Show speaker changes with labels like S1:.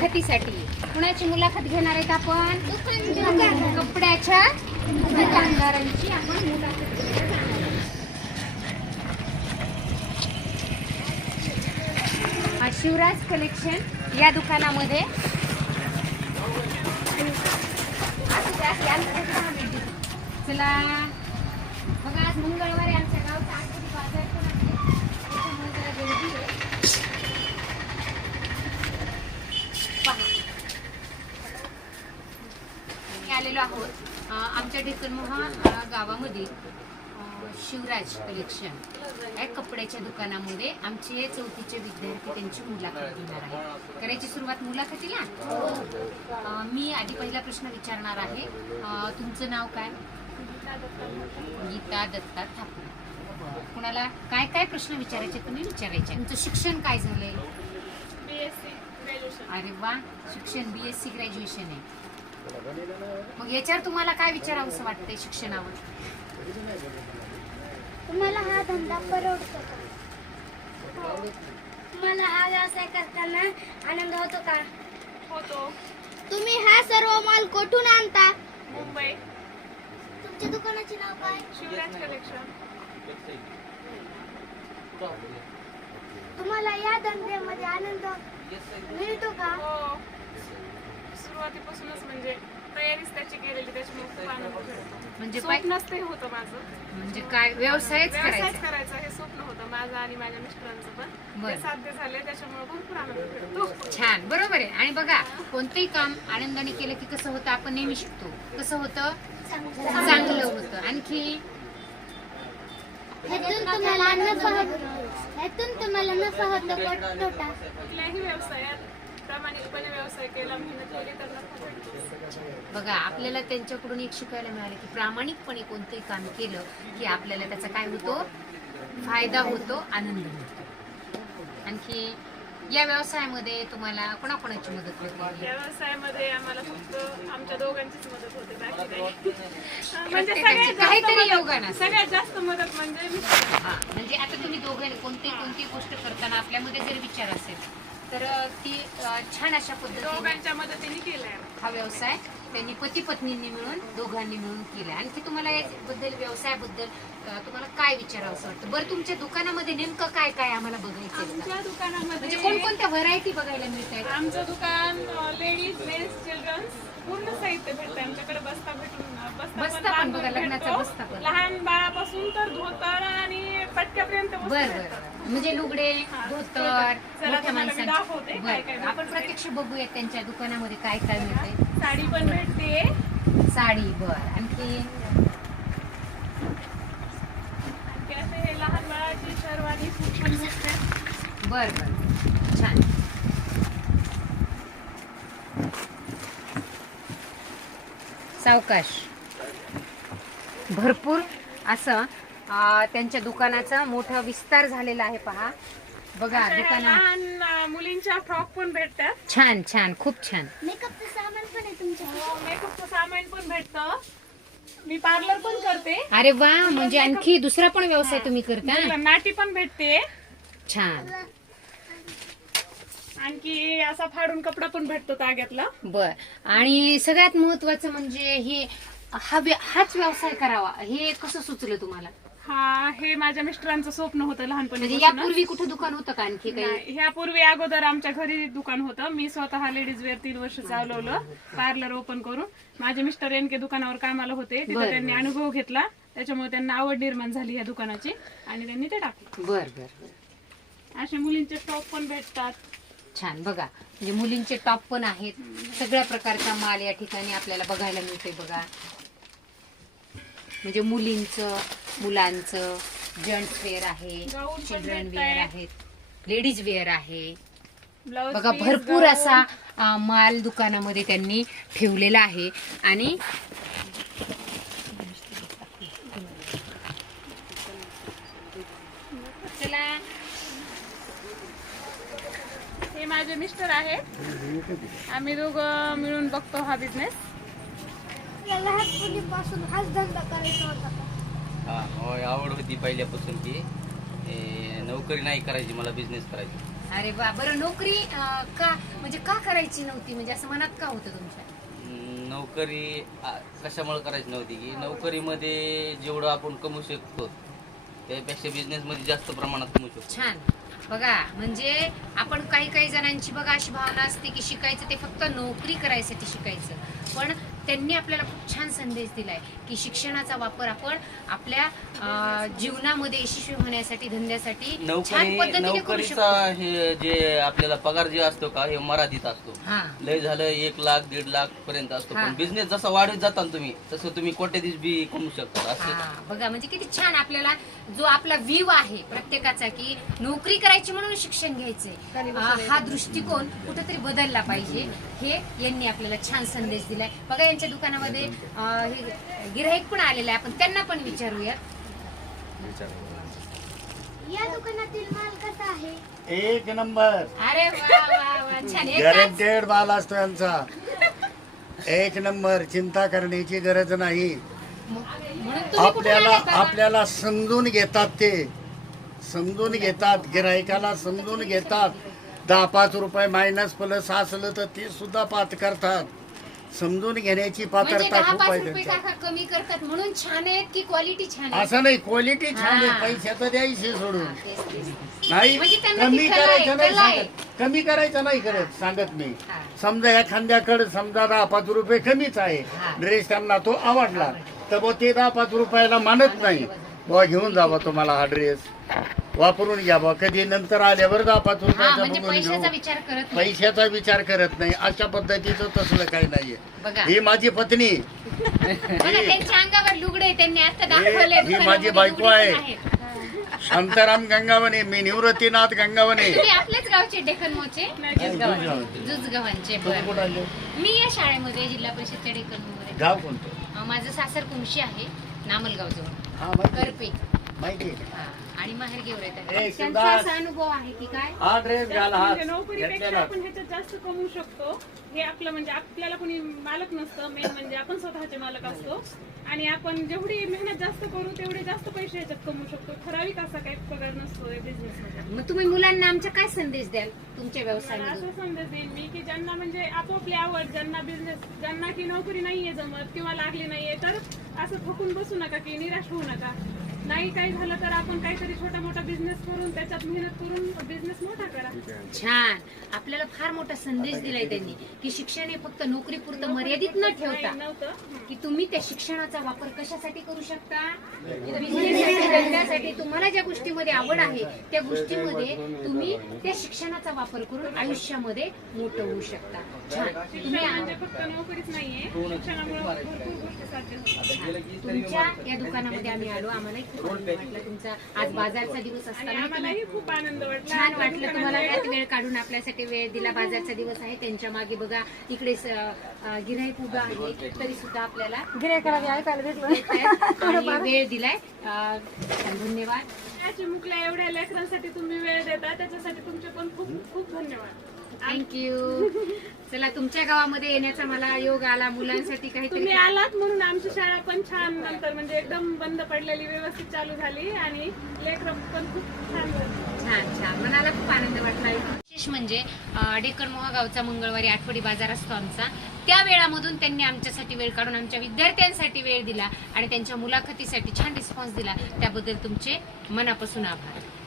S1: मुलाखतीसाठी. कुणाची मुलाखत घेणार आहेत आपण? कपड्याच्या दुकानदारांची आपण मुलाखत घेणार आहोत. शिवराज कलेक्शन या दुकानामध्ये चला बघा, आज मंगळवारी आमच्या गावचा आठवडी बाजार पण आहे, त्याच्यामुळे जरा गर्दी आहे. पहा, आम्ही आलेलो आहोत आमच्या ढेकनमोहा गावामध्ये शिवराज कलेक्शन या कपड्याच्या दुकानामध्ये आमचे 4थीचे विद्यार्थी त्यांची मुलाखत घेणार आहे. करायची सुरुवात मुलाखतीला. मी आधी पहिला प्रश्न विचारणार आहे. तुमचं नाव काय? गीता दत्ता ठाकूर. कुणाला काय काय प्रश्न विचारायचे तुम्ही विचारायचे. तुमचं शिक्षण काय झालंय?
S2: BSc graduation.
S1: अरे वा, शिक्षण BSc ग्रॅज्युएशन आहे. मग याच्यावर तुम्हाला काय विचारावं असं वाटतंय शिक्षणावर?
S3: तुम्हाला हा धंदा परवडतो का? तुम्हाला हा व्यवसाय करताना आनंद होतो का?
S2: होतो.
S3: तुम्ही हा सर्व माल कुठून आणता?
S2: मुंबई.
S3: तुमच्या दुकानाचे नाव काय?
S2: शिवराज कलेक्शन.
S3: तुम्हाला या धंद्यामध्ये आनंद मिळतो का?
S2: हो. सुरुवातीपासूनच म्हणजे तयारीच त्याची केलेली, त्याच्यामुळे खूप आनंद भेटतो.
S1: म्हणजे
S2: स्वप्नच ते होतं माझं.
S1: म्हणजे काय व्यवसायच
S2: व्यवसायच
S1: करायचा?
S2: करायचं हे स्वप्न होतं माझं आणि माझ्या मिस्टरांचं पण.
S1: बरं.
S2: ते साध्य झाले, त्याच्यामुळे भरपूर आनंद भेटतो.
S1: छान, बरोबर आहे. आणि बघा, कोणतंही काम आनंदाने केलं की कसं होतं, आपण नेहमी शिकतो. कसं होतं? चांगलं होतं. आणखी
S3: ह्यातून तुम्हाला नफा होतो का तोटा?
S2: कुठल्याही व्यवसायात प्रामाणिकपणे व्यवसाय केला, मेहनत केली तर नफा भेटतो.
S1: बघा, आपल्याला त्यांच्याकडून एक शिकायला मिळालं की प्रामाणिकपणे कोणतंही काम केलं की आपल्याला त्याचा काय होतो? फायदा होतो, आनंद होतो. आणखी या व्यवसायामध्ये तुम्हाला कोणाकोणाची मदत होते?
S2: या व्यवसायामध्ये आम्हाला फक्त आमच्या दोघांचीच मदत होते, बाकी काही. म्हणजे
S1: प्रत्येकाची काहीतरी योगदान असतं.
S2: सगळ्यात जास्त मदत म्हणजे
S1: हा, म्हणजे आता तुम्ही दोघांनी कोणती गोष्ट करताना आपल्यामध्ये जर विचार असेल तर ती छान अशा पद्धतीने
S2: दोघांच्या मदतीने केलंय.
S1: हा व्यवसाय त्यांनी पती पत्नींनी मिळून दोघांनी मिळून केलाय. आणखी तुम्हाला याबद्दल व्यवसायाबद्दल तुम्हाला काय विचारावं असं वाटतं? बरं, तुमच्या दुकानामध्ये नेमकं काय काय आम्हाला बघायचं?
S2: आमच्या
S1: म्हणजे
S2: दुकानामध्ये
S1: कोणकोणत्या व्हरायटी बघायला मिळत आहेत?
S2: आमचं दुकान लेडीज, मेन्स, चिल्ड्रन्स पूर्ण साहित्य भेटतं. आमच्याकडे बस्ता भेटून
S1: बस्ता पण बघा, लग्नाचा बस्ता पण.
S2: लहान बाळापासून तर धोतर आणि पटक्यापर्यंत वस्तू
S1: बरं
S2: भेटतात.
S1: बरं, म्हणजे लुगडे, धोतर,
S2: जरा
S1: मोठ्या
S2: तुम्हाला मी
S1: माणसांचे.
S2: दाखवते काय काय
S1: बरं, आपण
S2: भेटतं ते.
S1: प्रत्यक्ष बघूया त्यांच्या दुकानामध्ये काय काय मिळतंय.
S2: साडी पण भेटते.
S1: साडी. बरं, आणखी
S2: आणखी असे हे लहान बाळाची शेरवानी सूट पण भेटते.
S1: बरं बरं, छान. सावकाश. भरपूर असं त्यांच्या दुकानाचा मोठा विस्तार झालेला आहे. पहा बघा,
S2: अशा ह्या
S1: दुकाना
S2: लहान मुलींच्या फ्रॉक पण भेटतात.
S1: छान छान, खूप छान.
S3: मेकअपचं सामान पण आहे तुमच्याकडे?
S2: मेकअपचं सामान पण भेटतं. मी पार्लर पण करते.
S1: अरे वा, म्हणजे आणखी दुसरा पण व्यवसाय तुम्ही करता?
S2: नाटी पण भेटते.
S1: छान.
S2: आणखी असा फाडून कपडा पण भेटतो ताग्यातला.
S1: बर, आणि सगळ्यात महत्वाचं म्हणजे हे हाच व्यवसाय करावा हे कसं सुचलं तुम्हाला?
S2: हे माझ्या मिस्टरांचं स्वप्न होतं लहानपणी.
S1: म्हणजे यापूर्वी कुठे दुकान होतं का आणखी काही?
S2: ह्यापूर्वी अगोदर आमच्या घरी दुकान होतं. मी स्वतः लेडीज वेअर 3 वर्ष चालवलं, पार्लर ओपन करून. माझे मिस्टर एनके दुकानावर कामाला होते. तिथे त्यांनी अनुभव घेतला, त्याच्यामुळे त्यांना आवड निर्माण झाली या दुकानाची आणि त्यांनी ते टाकलं.
S1: बर बर,
S2: असे मुलींचे टॉप पण भेटतात.
S1: छान. बघा, म्हणजे मुलींचे टॉप पण आहेत. सगळ्या प्रकारचा माल या ठिकाणी आपल्याला बघायला मिळते. बघा, म्हणजे मुलींचं, मुलांचं जेंट्स वेअर आहे,
S2: गाऊन पण
S1: चिल्ड्रन
S2: भेटतायत.
S1: वेअर आहेत, लेडीज वेअर आहे.
S2: ब्लाउज
S1: बघा,
S2: पीस,
S1: भरपूर
S2: गाऊन.
S1: असा माल दुकानामध्ये त्यांनी ठेवलेला आहे. आणि चला,
S2: हे माझे मिस्टर आहेत. आम्ही दोघं मिळून बघतो हा बिझनेस.
S3: लहानपणीपासून हाच धंदा करायचा होता का?
S4: हा, होय, आवड होती पहिल्यापासून की नोकरी नाही करायची, मला बिझनेस करायचा.
S1: अरे वा, बरं नोकरी का म्हणजे का करायची नव्हती, म्हणजे असं मनात का होतं तुमच्या?
S4: नोकरी कशामुळे करायची नव्हती की नोकरीमध्ये जेवढं आपण कमवू शकतो त्यापेक्षा बिझनेसमध्ये जास्त प्रमाणात कमवू शकतो.
S1: छान. बघा म्हणजे आपण काही जणांची बघा अशी भावना असते की शिकायचं ते फक्त नोकरी करायसाठी शिकायचं, पण त्यांनी आपल्याला खूप छान संदेश दिलाय की शिक्षणाचा वापर आपण आपल्या जीवनामध्ये यशस्वी होण्यासाठी, धंद्यासाठी छान पद्धतीने करू
S4: नोकरीचा
S1: शकतो.
S4: हे जे आपल्याला पगार जे असतो का हे मर्यादित असतो.
S1: हा
S4: लय झालं 1 लाख 1.5 लाख पर्यंत असतो.
S1: हा.
S4: पण बिझनेस जसा वाढत जाता ना तुम्ही तसं तुम्ही कोट्याधीश बी कमवू शकता. असं
S1: हा, बघा म्हणजे किती छान आपल्याला जो आपला व्ह्यू आहे प्रत्येकाचा की नोकरी करायची म्हणून शिक्षण घ्यायचंय, हा दृष्टिकोन कुठेतरी बदलला पाहिजे, हे यांनी आपल्याला छान संदेश दिलाय. बघा यांच्या दुकानामध्ये गिराईक पण आलेले आहे, आपण त्यांना पण विचारूया.
S3: या दुकानातील माल कसा आहे?
S5: 1 नंबर
S1: अरे वा वा वा, छान. एकाच-
S5: गॅरंटेड माल असतो यांचा. 1 नंबर, चिंता करण्याची गरज नाही.
S1: म्हणून तुम्ही कुठे आले बाबा?
S5: आपल्याला समजून घेतात, ते समजून घेतात, गिरायकाला समजून घेतात. 10-5 रुपये मायनस प्लस असलं तर ते सुद्धा पात करतात. समजून घेण्याची
S1: म्हणजे
S5: पात्रता खूप
S1: 10-5
S5: आहे
S1: रुपये
S5: त्यांच्यात.
S1: काका कमी करतात म्हणून छान आहेत की क्वालिटी छान आहे?
S5: असं नाही, क्वालिटी छान आहे,
S1: हा.
S5: पैशाचं द्यायचे सोडून.
S1: तेच, तेच.
S5: नाही,
S1: म्हणजे त्यांना
S5: कमी
S1: ती कला आहे,
S5: करायचं नाही
S1: कला आहे.
S5: सांगत, कमी करायचं नाही करत सांगत मी.
S1: हा.
S5: समजा एखाद्याकडे समजा 10-5 रुपये कमीच आहे,
S1: हा.
S5: ड्रेस त्यांना तो आवडला तर मग ते 10-5 रुपयाला मानत नाही, बुवा घेऊन जावा तुम्हाला हा ड्रेस, वापरून घ्या बुवा, कधी नंतर आल्यावर 10-5
S1: हा
S5: रुपयाचा
S1: म्हणजे
S5: बघून
S1: पैशाचा
S5: घेऊ.
S1: विचार करत नाही.
S5: पैशाचा विचार करत नाही, अशा पद्धतीचं तसलं काही नाहीये.
S1: बघा
S5: ही माझी पत्नी,
S1: बघा, त्यांच्या अंगावर लुगडे त्यांनी आता दाखवले.
S5: ही माझी
S1: दुकानामध्ये
S5: बायको
S1: लुगडे
S5: आहे.
S1: पण आहेत.
S5: शांताराम गंगावणे, मी निवृत्तीनाथ गंगावणे.
S1: तुम्ही आपल्याच गावचे डेक्कन मोचे? जुजगावांचे.
S5: तुम्ही कुठं आले?
S1: मी या शाळेमध्ये जिल्हा परिषदच्या डेक्कन मध्ये.
S5: गाव कोणतं?
S1: माझं सासर कुमशी आहे, नामलगाव जवळ,
S5: हा माहिती
S1: करपे.
S5: माहिती आहे.
S1: हा, आणि माहेरगेवर येतात.
S5: ए,
S1: त्यांचा
S5: शिवदास.
S1: असा अनुभव आहे की काय
S5: हा ड्रेस घाल, हा
S2: म्हणजे नोकरीपेक्षा
S5: घेतलेला.
S2: आपण ह्याच्यात जास्त कमवू शकतो. हे आपलं म्हणजे आपल्याला कोणी मालक नसतं, मेन म्हणजे आपण स्वतःचे मालक असतो आणि आपण जेवढी मेहनत जास्त करू तेवढे जास्त पैसे ह्याच्यात कमवू शकतो. ठराविक असा काही पगार नसतो बिझनेस मध्ये.
S1: मग तुम्ही मुलांना आमच्या काय संदेश द्याल तुमच्या
S2: मला
S1: व्यवसायामध्ये?
S2: असं संदेश देईन मी की ज्यांना म्हणजे आपोपली आवड, ज्यांना बिझनेस, ज्यांना की नोकरी नाहीये जमत किंवा लागली नाहीये, तर असं थकून बसू नका की निराश होऊ नका. नाही काही झालं तर आपण काहीतरी छोटा मोठा बिझनेस करून त्याच्यात मेहनत करून बिझनेस मोठा करा.
S1: छान. आपल्याला फार मोठा संदेश दिलाय त्यांनी की शिक्षण हे फक्त नोकरीपुरतं मर्यादित न ठेवता
S2: नव्हतं
S1: की तुम्ही त्या शिक्षणाचा वापर कशासाठी करू शकता, बिझनेससाठी, धंद्यासाठी, तुम्हाला ज्या गोष्टीमध्ये आवड आहे त्या गोष्टीमध्ये तुम्ही त्या शिक्षणाचा वापर करून आयुष्यामध्ये मोठं होऊ शकता. छान. तुम्ही
S2: म्हणजे फक्त नोकरीच नाहीये, शिक्षणामुळे भरपूर गोष्टी साध्य होतात.
S1: तुमच्या या दुकानामध्ये आम्ही आलो, आम्हालाही खूप आनंद वाटला. तुमचा आज बाजारचा दिवस
S2: आणि
S1: असताना तुम्ही
S2: आम्हालाही खूप आनंद वाटला.
S1: छान वाटलं तुम्हाला त्यात वेळ काढून आपल्यासाठी वेळ दिला. बाजारचा दिवस आहे, त्यांच्या मागे बघा इकडे गिऱ्हाईक उभा आहे तरी सुद्धा आपल्याला आणि वेळ दिलाय. धन्यवाद.
S2: या चिमुकल्या एवढ्या लेकरांसाठी तुम्ही वेळ देता, त्याच्यासाठी तुमचे पण खूप खूप धन्यवाद.
S1: थँक्यू. चला, तुमच्या गावामध्ये येण्याचा मला योग आला, मुलांसाठी काहीतरी.
S2: तुम्ही आलात म्हणून आमची शाळा पण छान नंतर म्हणजे एकदम बंद पडलेली व्यवस्थित चालू झाली आणि लेकरं पण खूप छान झाली.
S1: छान छान, मनाला खूप आनंद वाटला. विशेष म्हणजे डेक्कन मोहा गावचा मंगळवारी आठवडी बाजार असतो आमचा, त्या वेळामधून त्यांनी आमच्यासाठी वेळ काढून आमच्या विद्यार्थ्यांसाठी वेळ दिला आणि त्यांच्या मुलाखतीसाठी छान रिस्पॉन्स दिला. त्याबद्दल तुमचे मनापासून आभार.